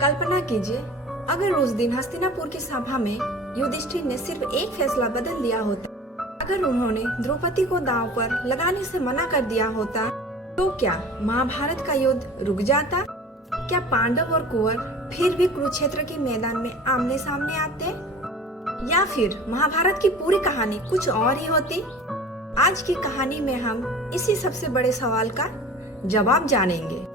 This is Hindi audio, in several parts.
कल्पना कीजिए, अगर उस दिन हस्तिनापुर की सभा में युधिष्ठिर ने सिर्फ एक फैसला बदल दिया होता, अगर उन्होंने द्रौपदी को दांव पर लगाने से मना कर दिया होता, तो क्या महाभारत का युद्ध रुक जाता? क्या पांडव और कुंवर फिर भी कुरुक्षेत्र के मैदान में आमने सामने आते, या फिर महाभारत की पूरी कहानी कुछ और ही होती? आज की कहानी में हम इसी सबसे बड़े सवाल का जवाब जानेंगे।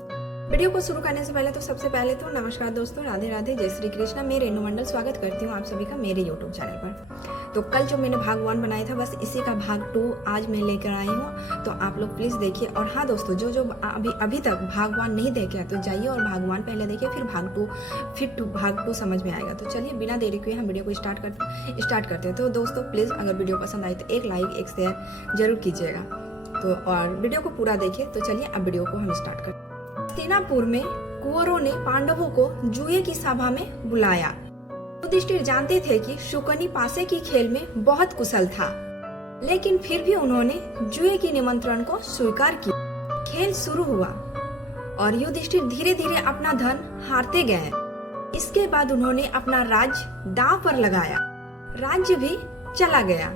वीडियो को शुरू करने से पहले सबसे पहले नमस्कार दोस्तों, राधे राधे, जय श्री कृष्णा। मैं रेणु मंडल स्वागत करती हूँ आप सभी का मेरे यूट्यूब चैनल पर। तो कल जो मैंने भाग 1 बनाया था, बस इसी का भाग 2 आज मैं लेकर आई हूँ, तो आप लोग प्लीज देखिए। और हाँ दोस्तों, जो अभी तक भाग 1 नहीं देखे तो जाइए और भाग 1 पहले देखिए, फिर भाग 2 समझ में आएगा। तो चलिए बिना देरी किए हम वीडियो को स्टार्ट करते हैं। तो दोस्तों प्लीज अगर वीडियो पसंद आई तो एक लाइक एक शेयर जरूर कीजिएगा, तो और वीडियो को पूरा देखिए। तो चलिए अब वीडियो को हम स्टार्ट करते हैं। हस्तिनापुर में कुंवरों ने पांडवों को जुए की सभा में बुलाया। युधिष्ठिर जानते थे कि शुकनी पासे की खेल में बहुत कुशल था, लेकिन फिर भी उन्होंने जुए की निमंत्रण को स्वीकार किया। खेल शुरू हुआ और युधिष्ठिर धीरे धीरे अपना धन हारते गए। इसके बाद उन्होंने अपना राज्य दांव पर लगाया, राज्य भी चला गया।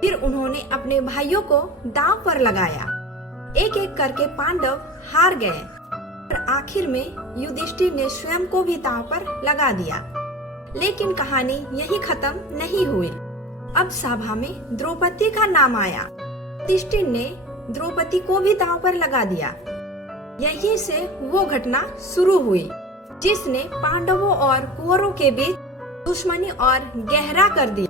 फिर उन्होंने अपने भाइयों को दांव पर लगाया। एक एक करके पांडव हार गए और आखिर में युधिष्ठिर ने स्वयं को भी दांव पर लगा दिया। लेकिन कहानी यही खत्म नहीं हुई। अब सभा में द्रौपदी का नाम आया। युधिष्ठिर ने द्रौपदी को भी दांव पर लगा दिया। यहीं से वो घटना शुरू हुई जिसने पांडवों और कुंवरों के बीच दुश्मनी और गहरा कर दी।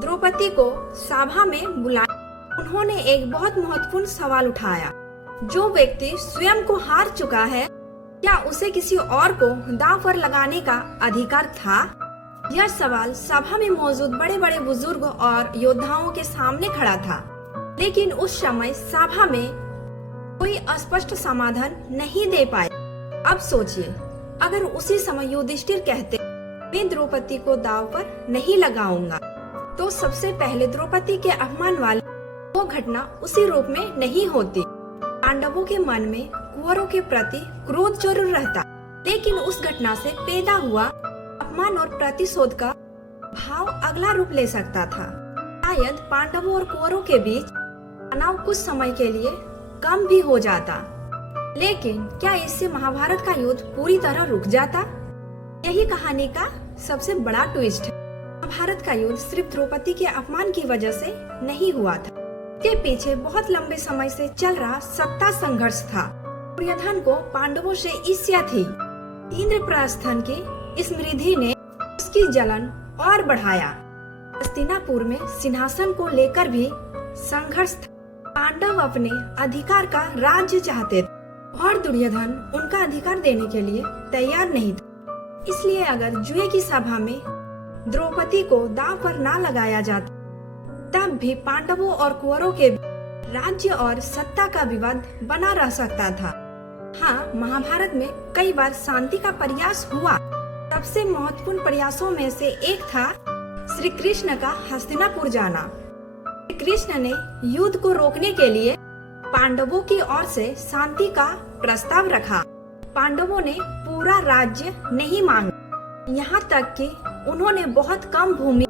द्रौपदी को सभा में बुलाया। उन्होंने एक बहुत महत्वपूर्ण सवाल उठाया, जो व्यक्ति स्वयं को हार चुका है, क्या उसे किसी और को दांव पर लगाने का अधिकार था? यह सवाल सभा में मौजूद बड़े बड़े बुजुर्ग और योद्धाओं के सामने खड़ा था, लेकिन उस समय सभा में कोई स्पष्ट समाधान नहीं दे पाए। अब सोचिए, अगर उसी समय युधिष्ठिर कहते मैं द्रौपदी को दांव पर नहीं लगाऊंगा, तो सबसे पहले द्रौपदी के अपमान वाली वो घटना उसी रूप में नहीं होती। पांडवों के मन में कुंवरों के प्रति क्रोध जरूर रहता, लेकिन उस घटना से पैदा हुआ अपमान और प्रतिशोध का भाव अगला रूप ले सकता था। शायद पांडवों और कुंवरों के बीच तनाव कुछ समय के लिए कम भी हो जाता, लेकिन क्या इससे महाभारत का युद्ध पूरी तरह रुक जाता? यही कहानी का सबसे बड़ा ट्विस्ट है। महाभारत का युद्ध सिर्फ द्रौपदी के अपमान की वजह से नहीं हुआ था, के पीछे बहुत लंबे समय से चल रहा सत्ता संघर्ष था। दुर्योधन को पांडवों से ईर्ष्या थी। इंद्रप्रस्थन की स्मृति ने उसकी जलन और बढ़ाया। हस्तिनापुर में सिंहासन को लेकर भी संघर्ष था। पांडव अपने अधिकार का राज्य चाहते थे और दुर्योधन उनका अधिकार देने के लिए तैयार नहीं था। इसलिए अगर जुए की सभा में द्रौपदी को दांव पर ना लगाया जाता, तब भी पांडवों और कुंवरों के राज्य और सत्ता का विवाद बना रह सकता था। हाँ, महाभारत में कई बार शांति का प्रयास हुआ। सबसे महत्वपूर्ण प्रयासों में से एक था श्री कृष्ण का हस्तिनापुर जाना। श्री कृष्ण ने युद्ध को रोकने के लिए पांडवों की ओर से शांति का प्रस्ताव रखा। पांडवों ने पूरा राज्य नहीं मांगा, यहाँ तक कि उन्होंने बहुत कम भूमि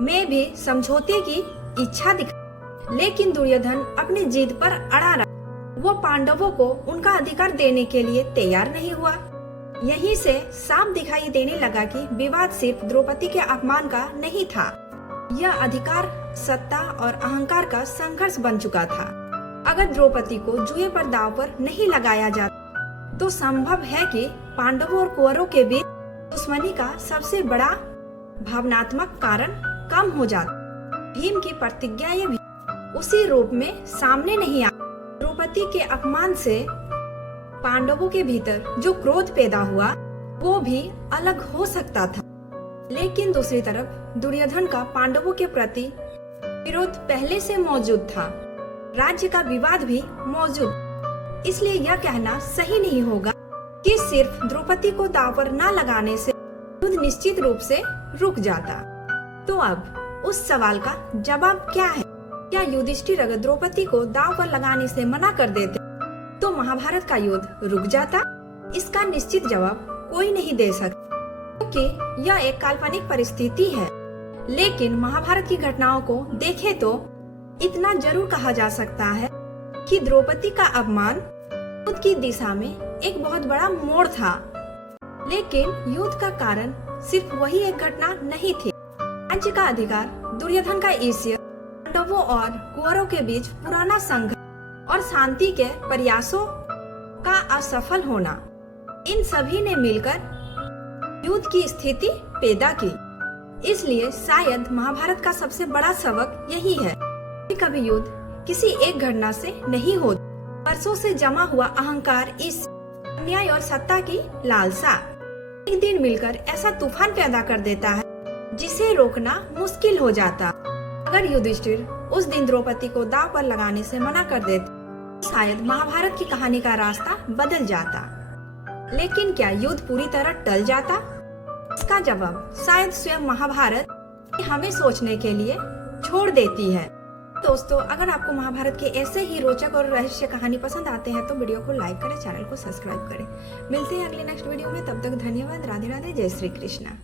में भी समझौते की इच्छा दिखाई। लेकिन दुर्योधन अपनी जिद पर अड़ा रहा। वो पांडवों को उनका अधिकार देने के लिए तैयार नहीं हुआ। यहीं से साफ दिखाई देने लगा कि विवाद सिर्फ द्रौपदी के अपमान का नहीं था, यह अधिकार, सत्ता और अहंकार का संघर्ष बन चुका था। अगर द्रौपदी को जुए पर दांव पर नहीं लगाया जाता, तो संभव है कि पांडवों और कुंवरों के बीच दुश्मनी का सबसे बड़ा भावनात्मक कारण कम हो जाता। भीम की प्रतिज्ञाएं भी उसी रूप में सामने नहीं आ। द्रौपदी के अपमान से पांडवों के भीतर जो क्रोध पैदा हुआ, वो भी अलग हो सकता था। लेकिन दूसरी तरफ दुर्योधन का पांडवों के प्रति विरोध पहले से मौजूद था। राज्य का विवाद भी मौजूद। इसलिए यह कहना सही नहीं होगा कि सिर्फ द्रौपदी को दांव पर न लगाने से युद्ध निश्चित रूप से रुक जाता। तो अब उस सवाल का जवाब क्या है? क्या युधिष्ठिर अगर द्रौपदी को दांव पर लगाने से मना कर देते, तो महाभारत का युद्ध रुक जाता? इसका निश्चित जवाब कोई नहीं दे सकता। क्योंकि यह एक काल्पनिक परिस्थिति है, लेकिन महाभारत की घटनाओं को देखें तो इतना जरूर कहा जा सकता है कि द्रौपदी का अपमान युद्ध की दिशा में एक बहुत बड़ा मोड़ था। लेकिन युद्ध का कारण सिर्फ वही एक घटना नहीं थी। राज्य का अधिकार, दुर्योधन का ईर्ष्या, पांडवों और कौरवों के बीच पुराना संघर्ष और शांति के प्रयासों का असफल होना, इन सभी ने मिलकर युद्ध की स्थिति पैदा की। इसलिए शायद महाभारत का सबसे बड़ा सबक यही है कि कभी युद्ध किसी एक घटना से नहीं होता। वर्षों से जमा हुआ अहंकार, इस अन्याय और सत्ता की लालसा एक दिन मिलकर ऐसा तूफान पैदा कर देता है जिसे रोकना मुश्किल हो जाता। अगर युधिष्ठिर उस दिन द्रौपदी को दांव पर लगाने से मना कर देते, तो शायद महाभारत की कहानी का रास्ता बदल जाता। लेकिन क्या युद्ध पूरी तरह टल जाता? इसका जवाब शायद स्वयं महाभारत हमें सोचने के लिए छोड़ देती है। दोस्तों, अगर आपको महाभारत के ऐसे ही रोचक और रहस्य कहानी पसंद आते हैं तो वीडियो को लाइक करें, चैनल को सब्सक्राइब करें। मिलते हैं अगले नेक्स्ट वीडियो में, तब तक धन्यवाद। राधे राधे, जय श्री कृष्णा।